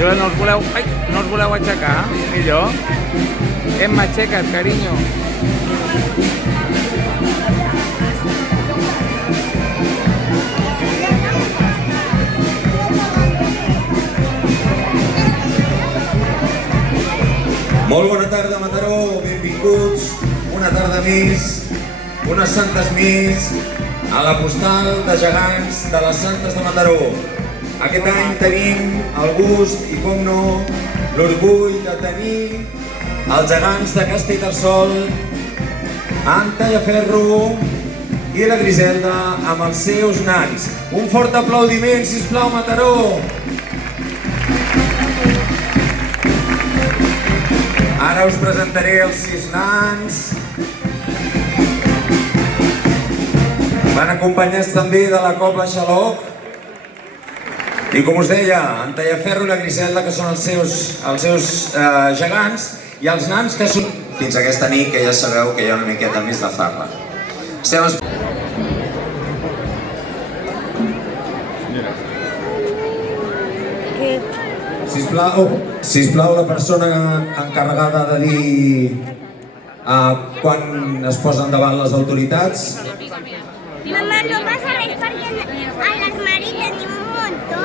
Jo no us voleu... Ai, no us voleu aixecar? Millor. Emma, aixeca't, carinyo. Molt bona tarda, Mataró, benvinguts una tarda més, unes santes més, a la postal de gegants de les Santes de Mataró. Aquest any tenim el gust i, com no, l'orgull de tenir els gegants de Castellterçol, en Tallaferro i la Griselda amb els seus nans. Un fort aplaudiment, sisplau, Mataró! Ara us presentaré els 6 nans. Van acompanyats també de la Cobla Xaloc. I com us deia, en Tallaferro i la Griselda, que són els seus gegants, i els nans que són... Fins aquesta nit, que ja sabeu que hi ha una miqueta més de farra. Sisplau, la persona encarregada de dir quan es posen davant les autoritats. Mamà, no passa res perquè a l'armari tenim un muntó.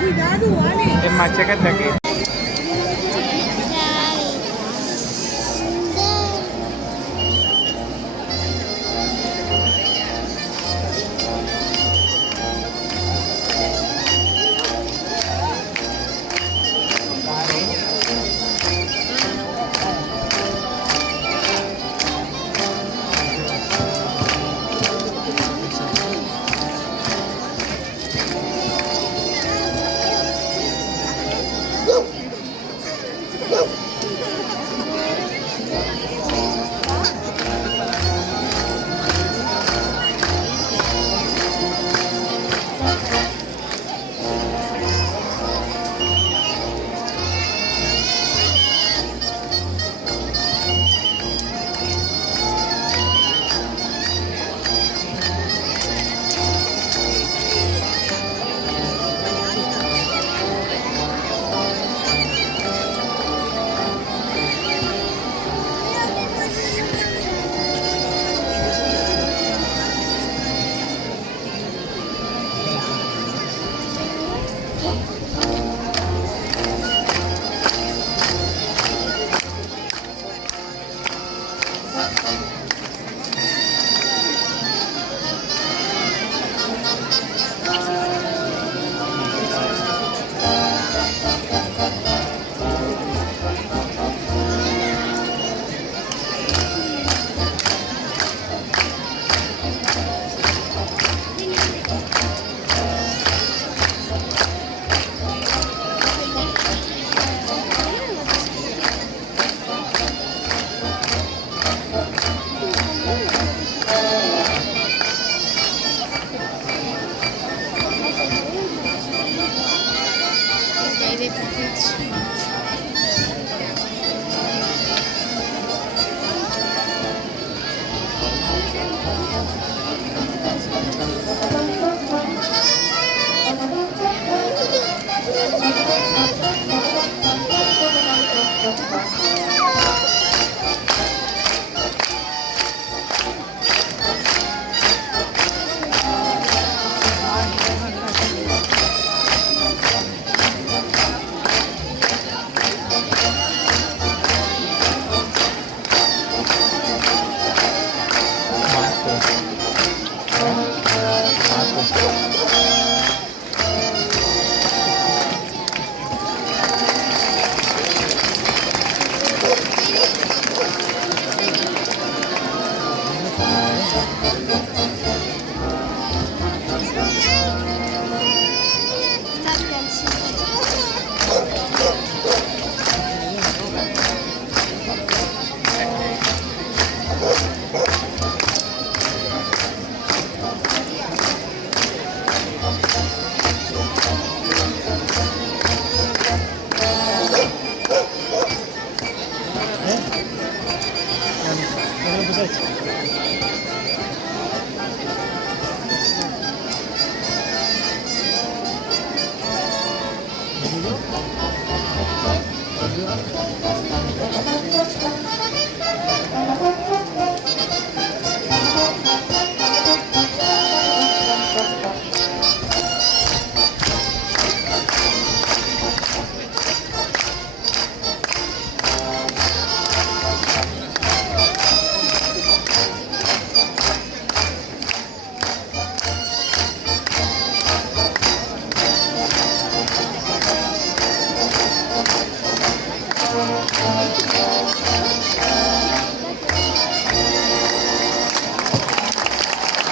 Cuidado, Ale. Emma, chécate aquí.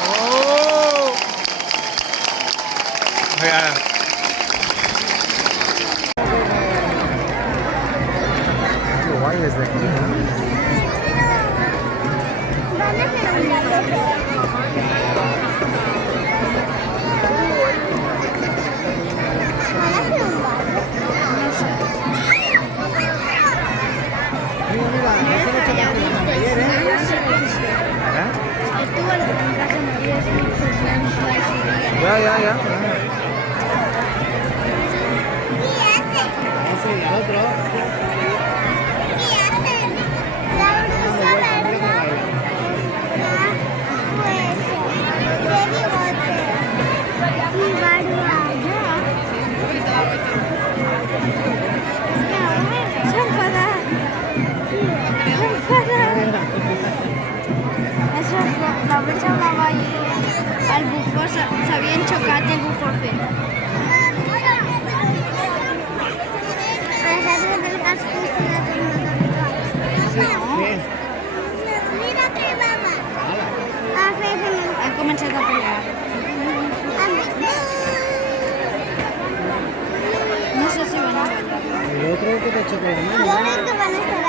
¡Oh! Mira. Qué guay desde aquí, ¿no? Van a hacer un lago. Van a hacer un lago. Estuvo el traje María, Ya, ya, ya. ¿Qué hacen? La blusa verde. Pues, de bigote. Y barba. Se enfada. Això és la blusa blava i el bufó s'havien xocat i el bufó fer. Mira que mamá. Han començat a pelear. No sé si van a guanyar. Yo creo que te choco de mano. Yo creo que van a estar